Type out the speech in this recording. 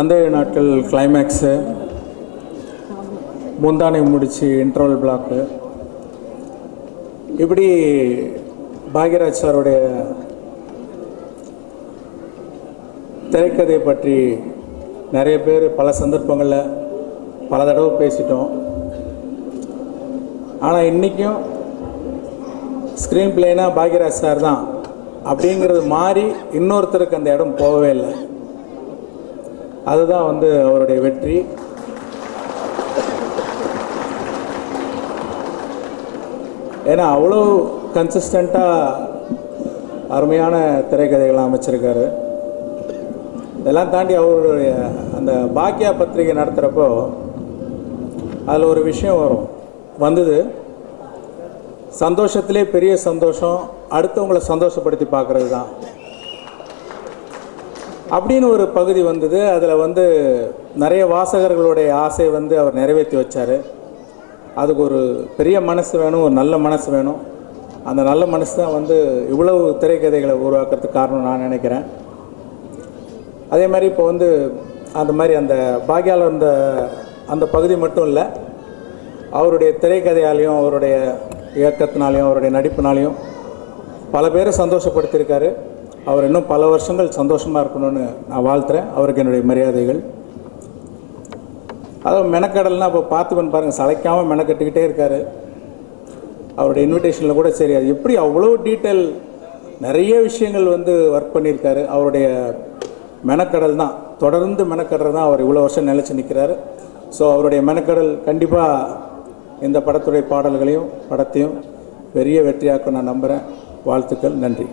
அந்த நாட்கள் கிளைமேக்ஸு, முந்தானை முடிச்சு இன்டர்வல் பிளாக்கு, இப்படி பாக்யராஜ் சாருடைய திரைக்கதை பற்றி நிறைய பேர் பல சந்தர்ப்பங்களில் பல தடவை பேசிட்டோம். ஆனால் இன்றைக்கும் ஸ்க்ரீன் பிளேனா பாக்யராஜ் சார் தான் அப்படிங்கிறது மாறி இன்னொருத்தருக்கு அந்த இடம் போகவே இல்லை. அதுதான் அவருடைய வெற்றி. ஏன்னா அவ்வளோ கன்சிஸ்டண்ட்டாக அருமையான திரைக்கதைகள்லாம் அமைச்சிருக்காரு. இதெல்லாம் தாண்டி அவருடைய அந்த பாக்யா பத்திரிகை நடத்துகிறப்போ அதில் ஒரு விஷயம் வந்தது, சந்தோஷத்திலே பெரிய சந்தோஷம் அடுத்தவங்களை சந்தோஷப்படுத்தி பார்க்குறது தான் அப்படின்னு ஒரு பகுதி வந்தது. அதில் நிறைய வாசகர்களுடைய ஆசை அவர் நிறைவேற்றி வச்சார். அதுக்கு ஒரு பெரிய மனசு வேணும், ஒரு நல்ல மனசு வேணும். அந்த நல்ல மனசு தான் இவ்வளவு திரைக்கதைகளை உருவாக்குறதுக்கு காரணம் நான் நினைக்கிறேன். அதே மாதிரி இப்போ அந்த மாதிரி அந்த பாக்யாவில் இருந்த அந்த பகுதி மட்டும் இல்லை, அவருடைய திரைக்கதையாலையும் அவருடைய இயக்கத்தினாலையும் அவருடைய நடிப்பினாலையும் பல பேரை சந்தோஷப்படுத்தியிருக்காரு. அவர் இன்னும் பல வருஷங்கள் சந்தோஷமாக இருக்கணும்னு நான் வாழ்த்துறேன். அவருக்கு என்னுடைய மரியாதைகள். அதாவது மெனக்கடல்னால் இப்போ பார்த்துக்கன்னு பாருங்கள், சளைக்காமல் மெனக்கட்டுக்கிட்டே இருக்கார். அவருடைய இன்விடேஷனில் கூட சரி, அது எப்படி அவ்வளோ டீட்டெயில் நிறைய விஷயங்கள் ஒர்க் பண்ணியிருக்காரு. அவருடைய மெனக்கடல் தான், தொடர்ந்து மெனக்கடல் தான் அவர் இவ்வளோ வருஷம் நிலச்சி நிற்கிறாரு. ஸோ அவருடைய மெனக்கடல் கண்டிப்பாக இந்த படத்துடைய பாடல்களையும் படத்தையும் பெரிய வெற்றியாக்க நான் நம்புகிறேன். வாழ்த்துக்கள், நன்றி.